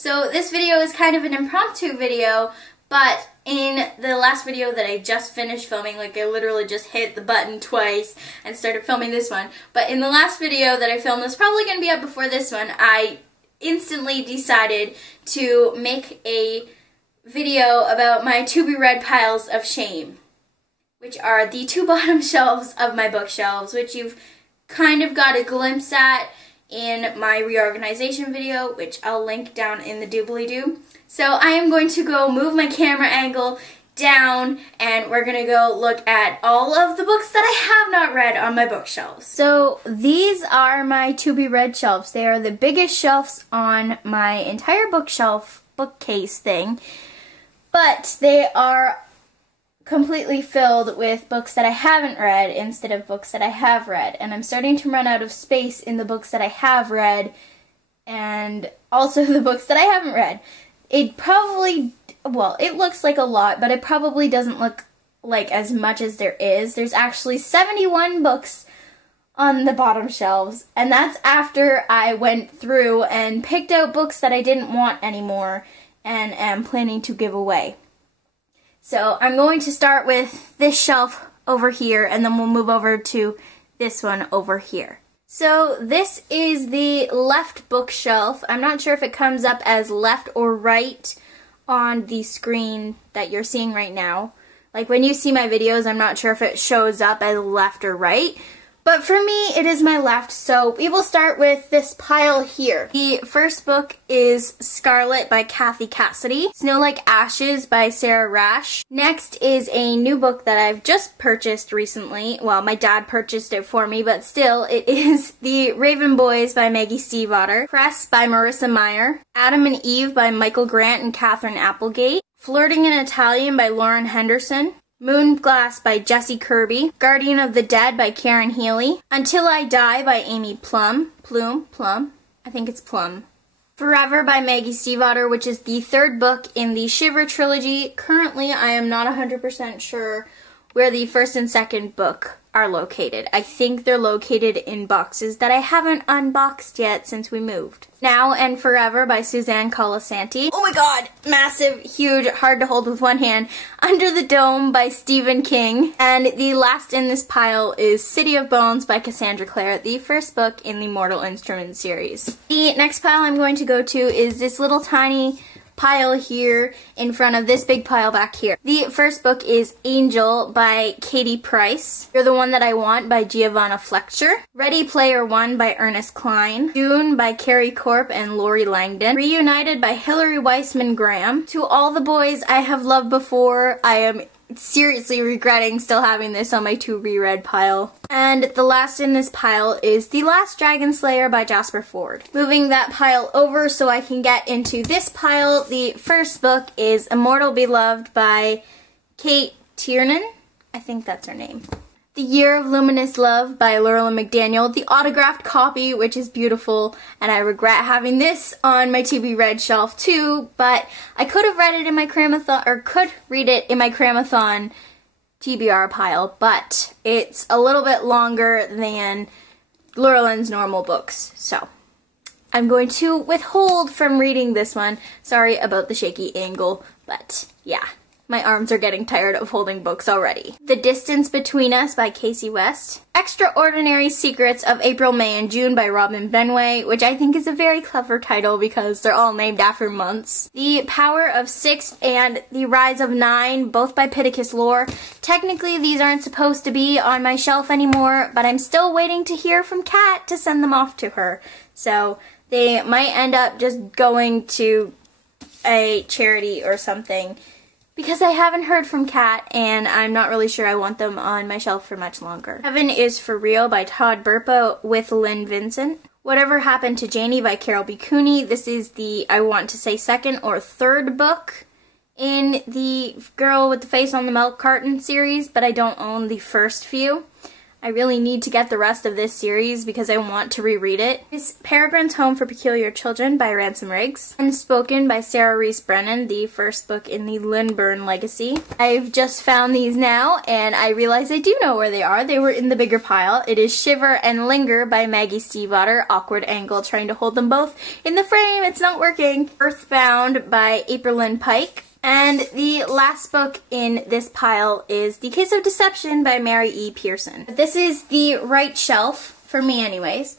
So this video is kind of an impromptu video, but in the last video that I just finished filming, like I literally just hit the button twice and started filming this one, but in the last video that I filmed, that's probably going to be up before this one, I instantly decided to make a video about my to-be-read piles of shame, which are the two bottom shelves of my bookshelves, which you've kind of got a glimpse at in my reorganization video, which I'll link down in the doobly-doo. So I am going to go move my camera angle down, and we're going to go look at all of the books that I have not read on my bookshelves. So these are my to-be-read shelves. They are the biggest shelves on my entire bookcase thing, but they are completely filled with books that I haven't read instead of books that I have read. And I'm starting to run out of space in the books that I have read and also the books that I haven't read. It probably, well, it looks like a lot, but it probably doesn't look like as much as there is. There's actually 71 books on the bottom shelves, and that's after I went through and picked out books that I didn't want anymore and am planning to give away. So I'm going to start with this shelf over here, and then we'll move over to this one over here. So this is the left bookshelf. I'm not sure if it comes up as left or right on the screen that you're seeing right now. Like when you see my videos, I'm not sure if it shows up as left or right. But for me, it is my left, so we will start with this pile here. The first book is Scarlet by Kathy Cassidy, Snow Like Ashes by Sarah Rash. Next is a new book that I've just purchased recently. Well, my dad purchased it for me, but still, it is The Raven Boys by Maggie Stiefvater, Press by Marissa Meyer, Adam and Eve by Michael Grant and Catherine Applegate, Flirting in Italian by Lauren Henderson, Moonglass by Jessie Kirby, Guardian of the Dead by Karen Healy, Until I Die by Amy Plum, I think it's Plum, Forever by Maggie Stiefvater, which is the third book in the Shiver trilogy. Currently, I am not 100% sure where the first and second book are located. I think they're located in boxes that I haven't unboxed yet since we moved. Now and Forever by Suzanne Colasanti. Oh my god! Massive, huge, hard to hold with one hand. Under the Dome by Stephen King. And the last in this pile is City of Bones by Cassandra Clare, the first book in the Mortal Instruments series. The next pile I'm going to go to is this little tiny pile here in front of this big pile back here. The first book is Angel by Katie Price, You're the One That I Want by Giovanna Fletcher, Ready Player One by Ernest Cline, Dune by Carrie Corp and Lori Langdon, Reunited by Hilary Weissman Graham, To All the Boys I Have Loved Before. I am seriously regretting still having this on my to-be-read pile. And the last in this pile is The Last Dragon Slayer by Jasper Fforde. Moving that pile over so I can get into this pile, the first book is Immortal Beloved by Kate Tiernan. I think that's her name. The Year of Luminous Love by Laurel McDaniel, the autographed copy, which is beautiful, and I regret having this on my to-be-read shelf too, but I could have read it in my Cramathon, or could read it in my Cramathon TBR pile, but it's a little bit longer than Laurel's normal books, so I'm going to withhold from reading this one. Sorry about the shaky angle, but yeah. My arms are getting tired of holding books already. The Distance Between Us by Casey West. Extraordinary Secrets of April, May, and June by Robin Benway, which I think is a very clever title because they're all named after months. The Power of Six and The Rise of Nine, both by Pittacus Lore. Technically, these aren't supposed to be on my shelf anymore, but I'm still waiting to hear from Kat to send them off to her. So they might end up just going to a charity or something, because I haven't heard from Kat, and I'm not really sure I want them on my shelf for much longer. Heaven is for Real by Todd Burpo with Lynn Vincent. Whatever Happened to Janie by Carol B. Cooney. This is the, I want to say, second or third book in the Girl with the Face on the Milk Carton series, but I don't own the first few. I really need to get the rest of this series because I want to reread it. It's Peregrine's Home for Peculiar Children by Ransom Riggs. Unspoken by Sarah Reese Brennan, the first book in the Lindburn legacy. I've just found these now and I realize I do know where they are. They were in the bigger pile. It is Shiver and Linger by Maggie Stiefvater. Awkward angle trying to hold them both in the frame. It's not working. Earthbound by April Lynn Pike. And the last book in this pile is The Kiss of Deception by Mary E. Pearson. This is the right shelf, for me anyways.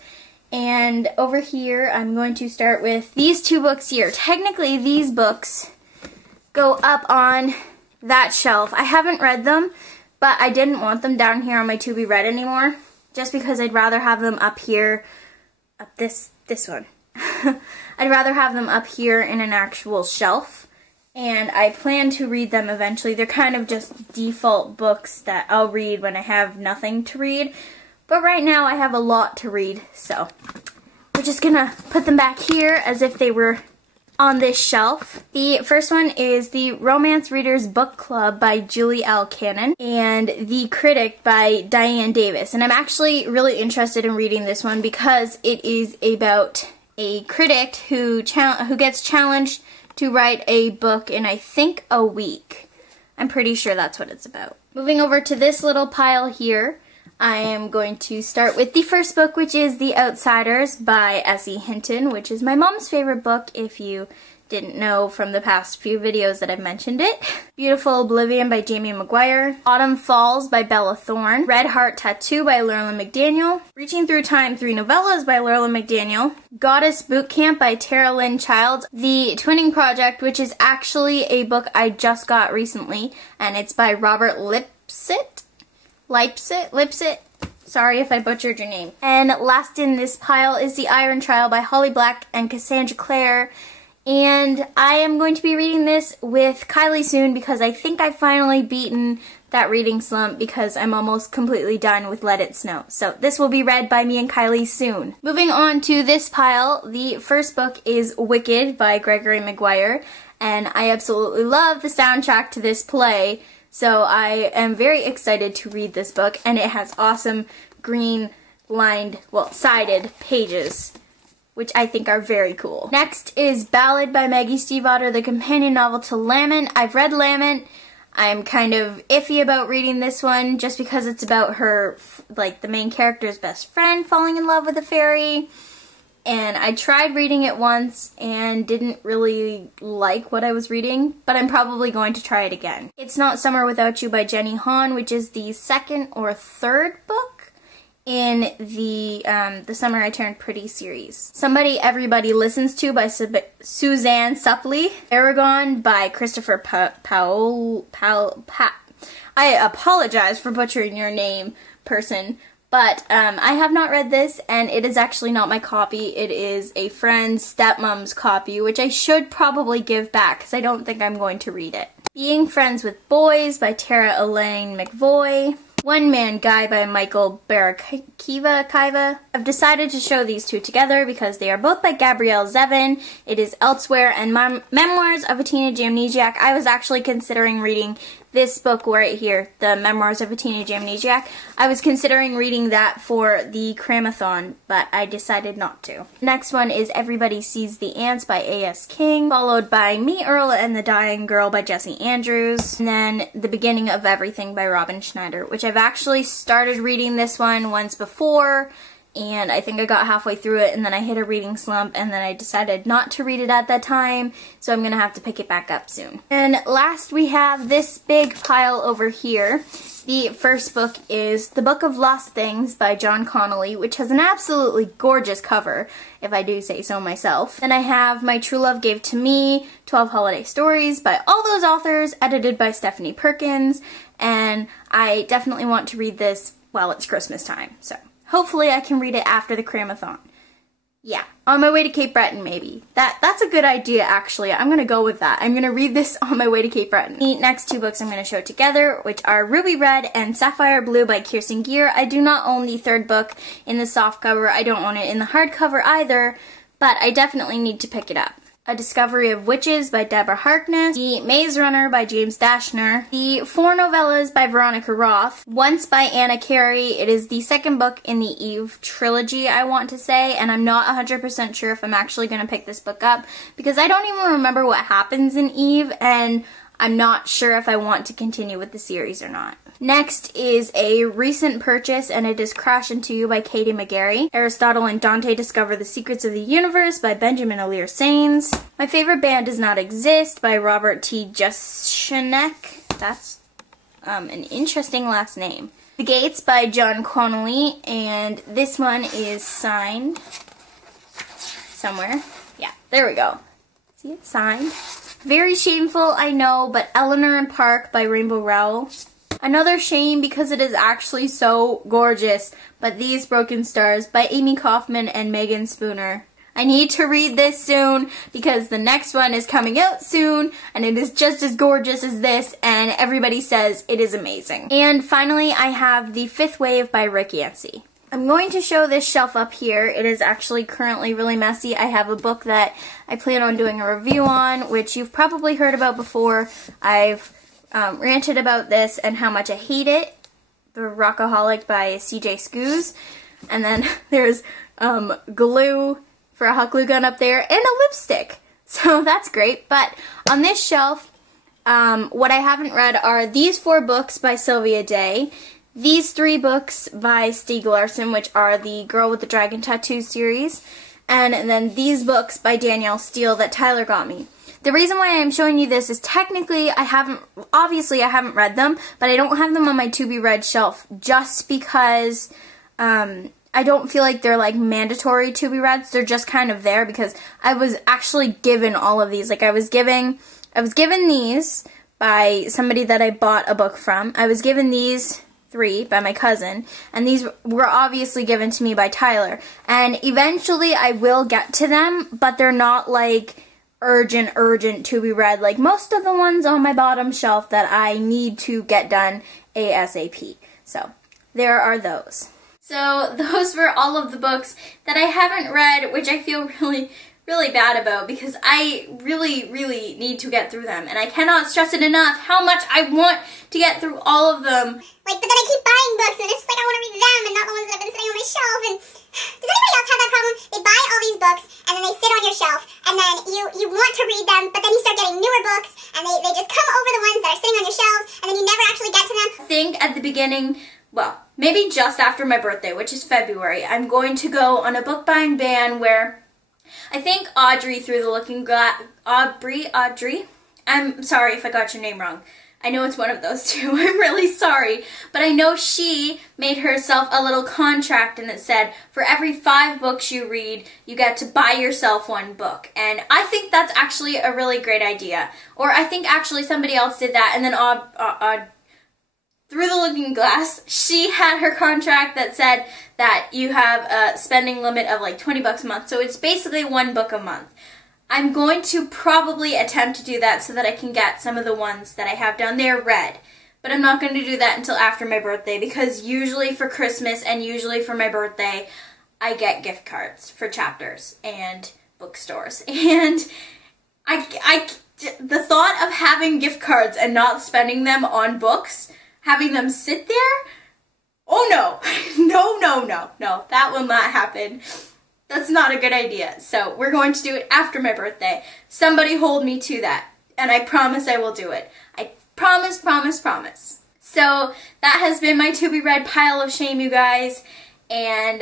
And over here, I'm going to start with these two books here. Technically, these books go up on that shelf. I haven't read them, but I didn't want them down here on my to be read anymore, just because I'd rather have them up here, up this one. I'd rather have them up here in an actual shelf. And I plan to read them eventually. They're kind of just default books that I'll read when I have nothing to read. But right now I have a lot to read, so we're just gonna put them back here as if they were on this shelf. The first one is The Romance Readers Book Club by Julie L. Cannon and The Critic by Diane Davis. And I'm actually really interested in reading this one because it is about a critic who gets challenged to write a book in, I think, a week. I'm pretty sure that's what it's about. Moving over to this little pile here, I am going to start with the first book, which is The Outsiders by S.E. Hinton, which is my mom's favorite book, if you didn't know from the past few videos that I've mentioned it. Beautiful Oblivion by Jamie McGuire. Autumn Falls by Bella Thorne. Red Heart Tattoo by Lurla McDaniel. Reaching Through Time 3 Novellas by Lurla McDaniel. Goddess Boot Camp by Tara Lynn Childs. The Twinning Project, which is actually a book I just got recently, and it's by Robert Lipsett. Sorry if I butchered your name. And last in this pile is The Iron Trial by Holly Black and Cassandra Clare. And I am going to be reading this with Kylie soon because I think I've finally beaten that reading slump because I'm almost completely done with Let It Snow. So this will be read by me and Kylie soon. Moving on to this pile, the first book is Wicked by Gregory Maguire, and I absolutely love the soundtrack to this play, so I am very excited to read this book, and it has awesome green lined, well, sided pages, which I think are very cool. Next is Ballad by Maggie Stiefvater, the companion novel to Lament. I've read Lament. I'm kind of iffy about reading this one just because it's about her, like, the main character's best friend falling in love with a fairy. And I tried reading it once and didn't really like what I was reading, but I'm probably going to try it again. It's Not Summer Without You by Jenny Han, which is the second or third book in the Summer I Turned Pretty series. Somebody Everybody Listens To by Suzanne Suppley. Aragon by Christopher Powell. I apologize for butchering your name, person, but I have not read this, and it is actually not my copy. It is a friend's stepmom's copy, which I should probably give back because I don't think I'm going to read it. Being Friends with Boys by Tara Elaine McVoy. One Man Guy by Michael Barakiva. I've decided to show these two together because they are both by Gabrielle Zevin. It is Elsewhere and Memoirs of a Teenage Amnesiac. I was actually considering reading this book right here, the Memoirs of a Teenage Amnesiac. I was considering reading that for the Cramathon, but I decided not to. Next one is Everybody Sees the Ants by A.S. King, followed by Me, Earl, and the Dying Girl by Jessie Andrews, and then The Beginning of Everything by Robin Schneider, which I've actually started reading this one once before, and I think I got halfway through it and then I hit a reading slump and then I decided not to read it at that time, so I'm going to have to pick it back up soon. And last we have this big pile over here. The first book is The Book of Lost Things by John Connolly, which has an absolutely gorgeous cover, if I do say so myself. Then I have My True Love Gave to Me, 12 Holiday Stories by all those authors, edited by Stephanie Perkins, and I definitely want to read this while it's Christmas time, so hopefully I can read it after the Cramathon. Yeah, on my way to Cape Breton maybe. That's a good idea actually. I'm gonna go with that. I'm gonna read this on my way to Cape Breton. The next two books I'm gonna show together, which are Ruby Red and Sapphire Blue by Kirsten Gear. I do not own the third book in the softcover. I don't own it in the hardcover either, but I definitely need to pick it up. A Discovery of Witches by Deborah Harkness, The Maze Runner by James Dashner, the 4 novellas by Veronica Roth, Once by Anna Carey. It is the second book in the Eve trilogy, I want to say, and I'm not 100% sure if I'm actually going to pick this book up because I don't even remember what happens in Eve, and I'm not sure if I want to continue with the series or not. Next is a recent purchase, and it is Crash Into You by Katie McGarry. Aristotle and Dante Discover the Secrets of the Universe by Benjamin Alir Sains. My Favorite Band Does Not Exist by Robert T. Jushanek. That's an interesting last name. The Gates by John Connolly, and this one is signed somewhere. Yeah, there we go. See, it's signed. Very shameful, I know, but Eleanor and Park by Rainbow Rowell. Another shame because it is actually so gorgeous, but These Broken Stars by Amy Kaufman and Megan Spooner. I need to read this soon because the next one is coming out soon and it is just as gorgeous as this and everybody says it is amazing. And finally, I have The Fifth Wave by Rick Yancey. I'm going to show this shelf up here. It is actually currently really messy. I have a book that I plan on doing a review on, which you've probably heard about before. I've ranted about this and how much I hate it. The Rockaholic by C.J. Scoos. And then there's glue for a hot glue gun up there and a lipstick. So that's great. But on this shelf, what I haven't read are these 4 books by Sylvia Day, these 3 books by Stieg Larsson, which are the Girl with the Dragon Tattoo series, and then these books by Danielle Steele that Tyler got me. The reason why I'm showing you this is technically obviously I haven't read them, but I don't have them on my to be read shelf just because I don't feel like they're like mandatory to be read. They're just kind of there because I was actually given all of these. Like I was given these by somebody that I bought a book from. I was given these 3 by my cousin, and these were obviously given to me by Tyler. And eventually I will get to them, but they're not like urgent to be read like most of the ones on my bottom shelf that I need to get done ASAP. So there are those. So those were all of the books that I haven't read, which I feel really bad about because I really need to get through them, and I cannot stress it enough how much I want to get through all of them. Like, but then I keep buying books and it's like I want to read them and not the ones that have been sitting on my shelf. And does anybody else have that problem? They buy all these books and then they sit on your shelf and then you want to read them, but then you start getting newer books and they just come over the ones that are sitting on your shelves and then you never actually get to them. I think at the beginning, well, maybe just after my birthday, which is February, I'm going to go on a book buying ban where I think Audrey through the Looking Glass, Audrey, I'm sorry if I got your name wrong. I know it's one of those two. I'm really sorry. But I know she made herself a little contract and it said, for every 5 books you read, you get to buy yourself 1 book. And I think that's actually a really great idea. Or I think actually somebody else did that, and then through the Looking Glass, she had her contract that said that you have a spending limit of like 20 bucks a month. So it's basically 1 book a month. I'm going to probably attempt to do that so that I can get some of the ones that I have down there read. But I'm not going to do that until after my birthday because usually for Christmas and usually for my birthday, I get gift cards for Chapters and bookstores. And the thought of having gift cards and not spending them on books, having them sit there, oh no, no, that will not happen. That's not a good idea. So we're going to do it after my birthday. Somebody hold me to that. And I promise I will do it. I promise. So that has been my to be read pile of shame, you guys. And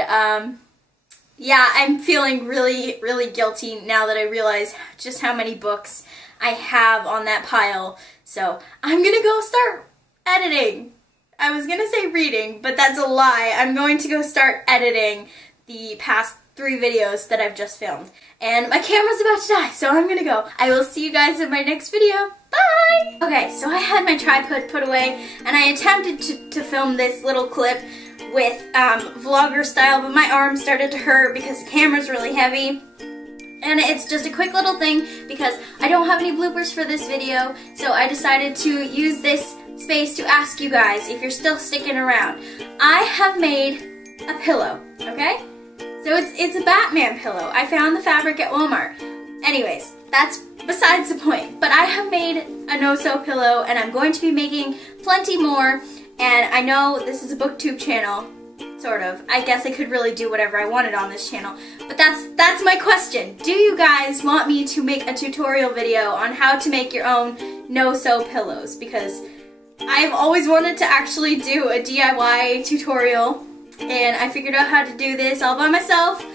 yeah, I'm feeling really guilty now that I realize just how many books I have on that pile. So I'm gonna go start editing. I was gonna say reading, but that's a lie. I'm going to go start editing the past 3 videos that I've just filmed. And my camera's about to die, so I'm gonna go. I will see you guys in my next video. Bye! Okay, so I had my tripod put away, and I attempted to film this little clip with vlogger style, but my arm started to hurt because the camera's really heavy. And it's just a quick little thing because I don't have any bloopers for this video, so I decided to use this space to ask you guys if you're still sticking around. I have made a pillow, okay? So it's a Batman pillow. I found the fabric at Walmart. Anyways, that's besides the point. But I have made a no-sew pillow, and I'm going to be making plenty more. And I know this is a booktube channel, sort of. I guess I could really do whatever I wanted on this channel. But that's my question. Do you guys want me to make a tutorial video on how to make your own no-sew pillows? Because I've always wanted to actually do a DIY tutorial, and I figured out how to do this all by myself.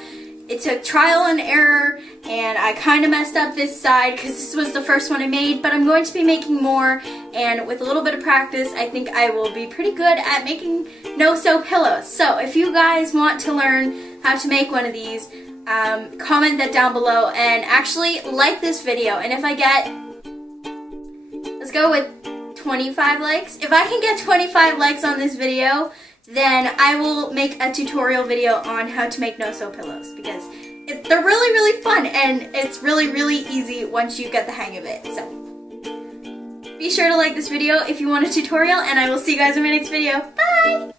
It took trial and error, and I kind of messed up this side because this was the first one I made, but I'm going to be making more, and with a little bit of practice, I think I will be pretty good at making no-sew pillows. So if you guys want to learn how to make one of these, comment that down below, and actually like this video. And if I get, let's go with 25 likes. If I can get 25 likes on this video, then I will make a tutorial video on how to make no-sew pillows, because they're really, really fun, and it's really, really easy once you get the hang of it. So be sure to like this video if you want a tutorial, and I will see you guys in my next video. Bye!